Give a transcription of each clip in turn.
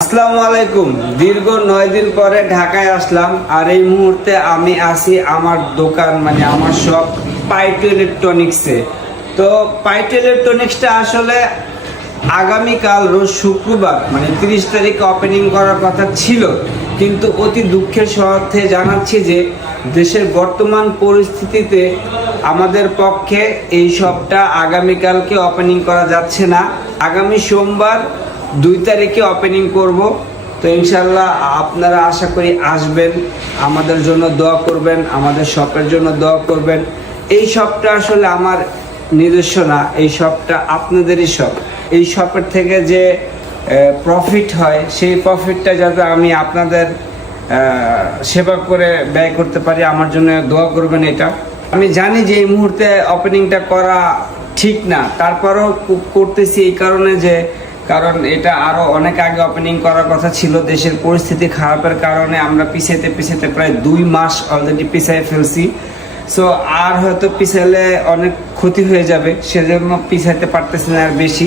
আসসালামু আলাইকুম। দীর্ঘ 9 দিন পরে ঢাকায় আসলাম আর এই মুহূর্তে আমি আছি আমার দোকান মানে আমার শপ পাইটু ইলেকট্রনিক্সে। তো পাইটু ইলেকট্রনিক্সটা আসলে আগামীকাল রোজ শুক্রবার মানে 30 তারিখে ওপেনিং করার কথা ছিল, কিন্তু অতি দুঃখের সাথে জানাচ্ছি যে দেশের বর্তমান পরিস্থিতিতে আমাদের পক্ষে এই শপটা আগামীকালকে ওপেনিং করা যাচ্ছে না। আগামী সোমবার 2 তারিখে ওপেনিং করব। তো ইনশাল্লাহ আপনারা আশা করি আসবেন, আমাদের জন্য দোয়া করবেন, আমাদের শপের জন্য দোয়া করবেন। এই শপটা আসলে আমার নিজস্ব না, এই শপটা আপনাদেরই শপ। এই শপের থেকে যে প্রফিট হয় সেই প্রফিটটা যাতে আমি আপনাদের সেবা করে ব্যয় করতে পারি, আমার জন্য দোয়া করবেন। এটা আমি জানি যে এই মুহূর্তে ওপেনিংটা করা ঠিক না, তারপরেও করতেছি এই কারণে যে কারণ এটা আরও অনেক আগে ওপেনিং করার কথা ছিল। দেশের পরিস্থিতি খারাপের কারণে আমরা পিছাইতে প্রায় 2 মাস অলরেডি পিছাই ফেলছি। সো আর হয়তো পিছাইলে অনেক ক্ষতি হয়ে যাবে, সেজন্য পিছাইতে পারতেছি না আর বেশি।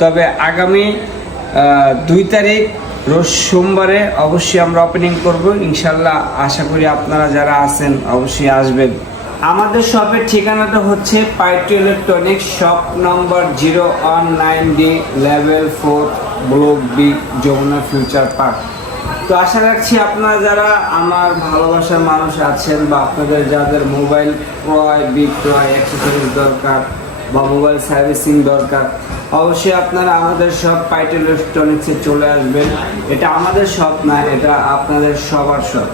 তবে আগামী 2 তারিখ রোজ সোমবারে অবশ্যই আমরা ওপেনিং করব ইনশাল্লাহ। আশা করি আপনারা যারা আছেন অবশ্যই আসবেন। আমাদের শপের ঠিকানাটা হচ্ছে পাইটু electronics, shop number 019D, level 4, block B, Jamuna future park. তো আশা রাখছি আপনারা যারা আমার ভালোবাসার মানুষ আছেন বা আপনাদের যাদের মোবাইল ক্রয় বিক্রয় অ্যাক্সেসরিজ দরকার বা মোবাইল সার্ভিসিং দরকার, অবশ্যই আপনারা আমাদের সব পাইটু ইলেকট্রনিক্সে চলে আসবেন। এটা আমাদের শপ না, এটা আপনাদের সবার শপ।